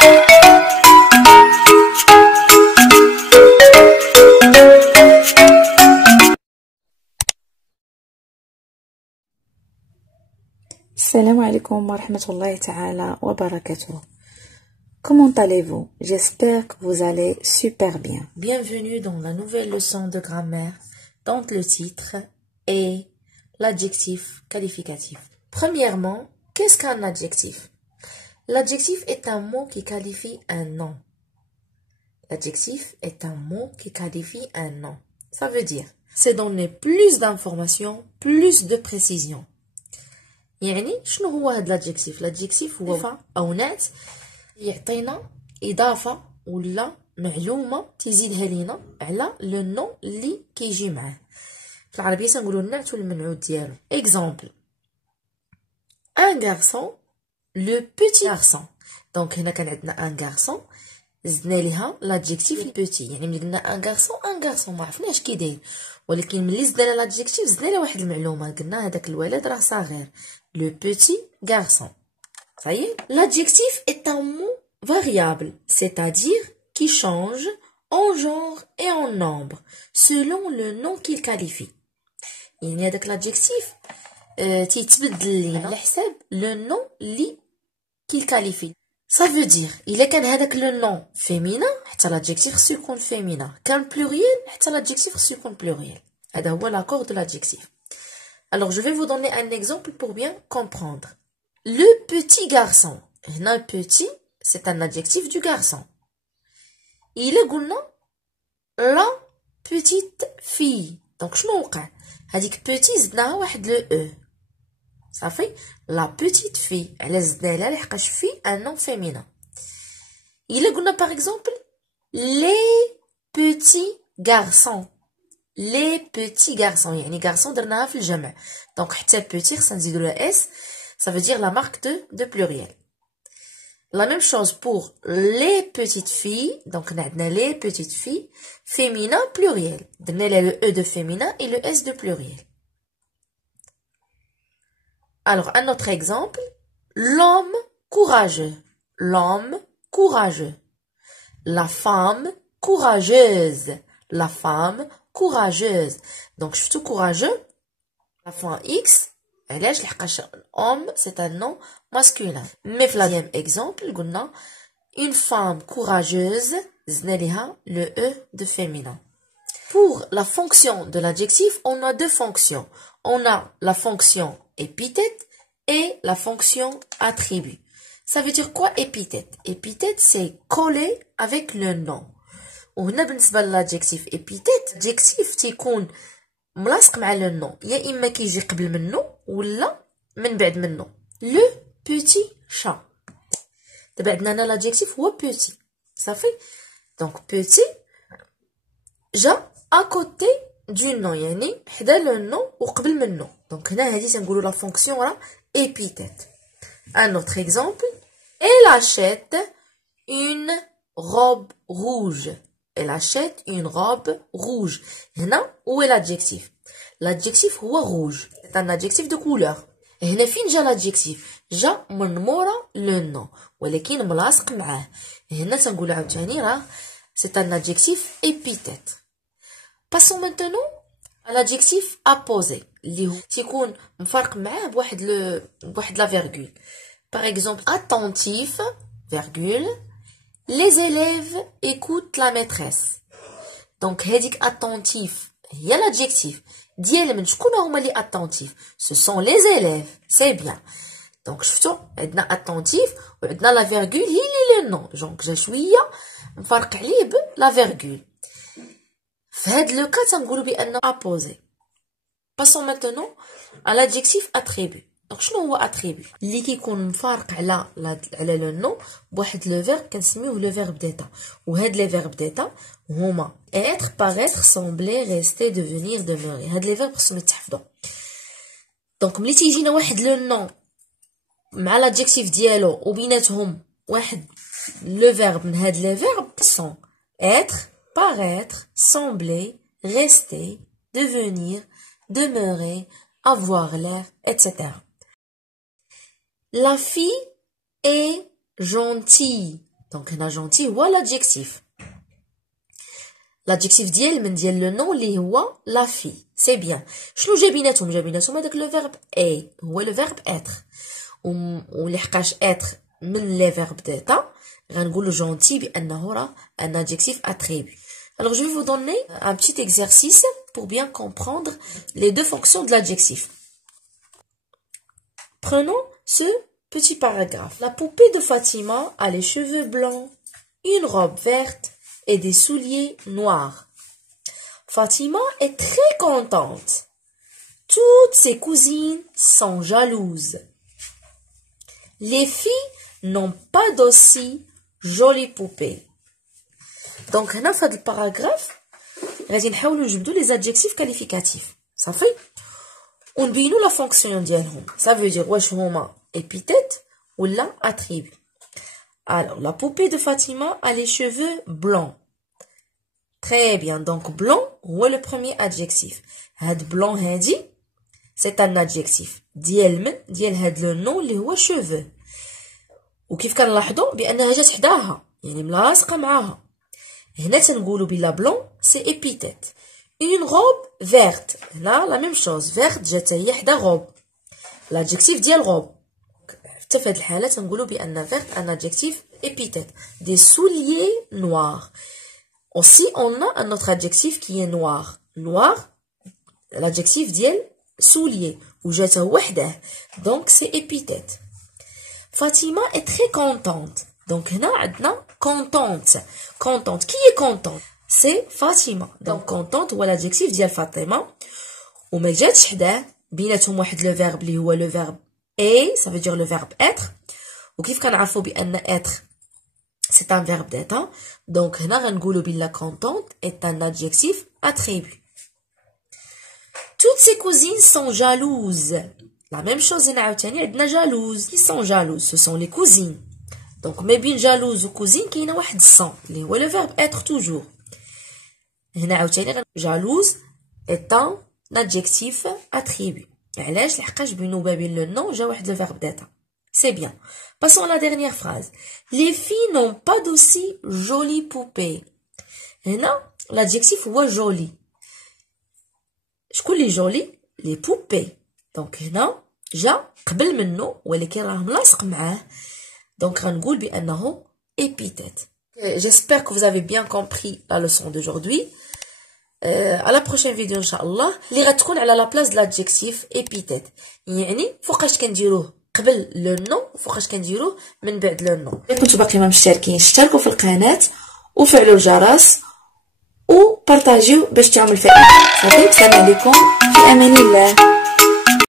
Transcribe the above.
Assalamu alaikum wa rahmatullahi ta'ala wa barakatuh. Comment allez-vous? J'espère que vous allez super bien. Bienvenue dans la nouvelle leçon de grammaire dont le titre est l'adjectif qualificatif. Premièrement, qu'est-ce qu'un adjectif? L'adjectif est un mot qui qualifie un nom. L'adjectif est un mot qui qualifie un nom. Ça veut dire, c'est donner plus d'informations, plus de précision. يعني شنو هو هذا الادجكتيف؟ الادجكتيف هو صفة او نعت يعطينا اضافه ولا معلومه تزيدها لينا على لو نون اللي كيجي معاه. في العربيه تنقولوا النعت والمنعوت ديالو. اكزامبل ان غارسون لو بيتي غارسون. دونك هنا كان عندنا ان غارسون زدنا ليها لادجكتيف بيتي، يعني ملي قلنا ان غارسون ما عرفناش كي داير، ولكن ملي زدنا لادجكتيف زدنا له واحد المعلومه، قلنا هذاك الولد راه صغير. Le petit garçon. Ça y est? L'adjectif est un mot variable, c'est-à-dire qui change en genre et en nombre, selon le nom qu'il qualifie. يعني هذاك l'adjectif تيتبدل لينا على حساب le nom اللي qu'il qualifie. Ça veut dire, إلا كان هذاك le nom féminin حتى l'adjectif خصو يكون féminin، كان pluriel حتى l'adjectif خصو يكون pluriel. هذا هو l'accord de l'adjectif. Alors, je vais vous donner un exemple pour bien comprendre. Le petit garçon. هنا petit, c'est un adjectif du garçon. Il est قلنا la petite fille. Donc, شنو وقع؟ هذيك petit زدناها واحد le e. صافي؟ la petite fille. على زدنا لها لحقاش في un nom féminin. Il est قلنا par exemple les petits garçons. Les petits garçons, يعني garçons درناها في الجمع. Donc حتى petit خصنا نزيدو لا s, ça veut dire la marque de pluriel. La même chose pour les petites filles. Donc عندنا les petites filles féminin pluriel. درنا لها le e de féminin et le s de pluriel. Alors un autre exemple, l'homme courageux. L'homme courageux. La femme courageuse. La femme courageuse. Donc شفتو courageux la fin x علاش لحقاش homme c'est un nom masculin. Mais في la deuxième exemple قلنا une femme courageuse زدنا ليها le e de féminin. Pour la fonction de l'adjectif, on a deux fonctions. On a la fonction épithète et la fonction attribut. Ça veut dire quoi épithète? Épithète c'est coller avec le nom. وهنا بالنسبه للادجكتيف ابيتيت، adjectif تيكون ملاصق مع لو نون، يا اما كيجي قبل منه ولا من بعد منه. لو بوتي شا، دابا عندنا هنا l'adjectif هو بوتي. صافي؟ دونك بوتي جا اكوتي دو نون، يعني حدا لو نون وقبل منه. دونك هنا هادي تنقولوا لا فونكسيون راه épithète. Un autre exemple, elle achète une robe rouge. Elle achète une robe rouge. هنا où est l'adjectif? L'adjectif هو rouge. C'est un adjectif de couleur. هنا فين جا l'adjectif؟ جا من مورا le nom ولكن ملاصق معاه. هنا تنقول عاوتاني راه c'est un adjectif épithète. Passons maintenant à l'adjectif apposé اللي هو تيكون مفرق معاه بواحد la virgule. Par exemple, attentif, virgule, les élèves écoutent la maîtresse. Donc, هذيك attentif هي l'adjectif. ديال من شكون هما لي attentif? Ce sont les élèves. C'est bien. Donc, شفتوا عندنا attentif وعندنا la virgule هي اللي le nom. Donc, جا شويه مفرق عليه la virgule. في هاد لو كا تنقولوا بان apposé. Passons maintenant à l'adjectif attribut. دونك شنو هو اتريبي؟ اللي كيكون مفارق على لو نو بواحد لو فيرب كنسميوه لو فيرب ديتا. وهاد لي فيرب ديتا هما être, paraître, sembler, rester, devenir, demeurer. هاد لي فيرب خصهم يتحفظوا. دونك ملي تيجينا واحد لو نو مع لادجيكتيف ديالو وبيناتهم واحد لو فيرب من هاد لي فيرب سون être, paraître, sembler, rester, devenir, demeurer, avoir l'air, etc. La fille est gentille. دونك هنا جونتي هو l'adjectif. l'adjectif ديال لو نون اللي هو لا في. سي بيان. شنو جابيناتهم هذاك لو فيرب اي هو لو فيرب اتر ولحقاش اتر من لي فيرب ديتا غنقولوا جونتي بانه راه ان adjectif attribut. Alors je vais vous donner un petit exercice pour bien comprendre les deux fonctions de l'adjectif. Prenons ce petit paragraphe. La poupée de Fatima a les cheveux blancs, une robe verte et des souliers noirs. Fatima est très contente. Toutes ses cousines sont jalouses. Les filles n'ont pas d'aussi jolies poupées. Donc هنا في هذا الباراغراف غادي نحاولوا نجبدوا les adjectifs qualificatifs. صافي ونبينوا لا فونكسيون ديالهم. Ça veut dire واش هما épithète ولا attribut. Alors la poupée de Fatima a les cheveux blancs. Très bien. Donc blanc هو le premier adjectif. هاد blanc هادي c'est un adjectif ديال هاد لو نون اللي هو cheveux. وكيف كنلاحظوا بانها جات حداها يعني ملاصقه معاها. هنا تنقولوا بلا بلون سي épithète. une robe verte هنا la même chose verte جات هي حدا روب l'adjectif ديال روب. حتى في هاد الحاله تنقولوا بان verte un adjectif épithète. des souliers noirs aussi on a un autre adjectif qui est noir l'adjectif ديال soulier وجات هو وحده donc c'est épithète. Fatima est très contente. Donc هنا عندنا contente. Qui est contente? C'est Fatima. Donc contente هو l'adjectif ديال فاطمة وما جاتش حداه بيناتهم واحد لو فيرب اللي هو لو فيرب اي ça veut dire le verbe être. وكيف كنعرفوا بان être c'est un verbe d'état. Donc هنا غنقولوا بلا contente est un adjectif attribut. Toutes ses cousines sont jalouses. La même chose هنا عاوتاني عندنا jalouse. Qui sont jalouses? Ce sont les cousines. Donc ما بين jalouse و cousine كاينه واحد الصون اللي هو le verbe être toujours. هنا عاوتاني jalouse est un adjectif attribut. علاش؟ لحقاش بينو بين le nom جا واحد le verbe d'être. C'est bien. Passons à la dernière phrase. Les filles n'ont pas d'aussi jolies poupées. هنا l'adjectif هو joli. شكون لي joli؟ les poupées. Donc هنا جا قبل منه ولكن راه ملاصق معاه. Donc غنقول بأنه épithète. J'espère que vous avez bien compris la leçon d'aujourd'hui. À la prochaine vidéo إن شاء الله اللي غتكون على لا بلاص د l'adjectif épithète. يعني فوقاش كنديروه قبل لو نون وفوقاش كنديروه من بعد لو نون. إلا كنتو باقي ما مشتركين اشتركوا في القناة وفعلوا الجرس وبارطاجيو باش تعمل فائدة. صافي. السلام عليكم في أمان الله.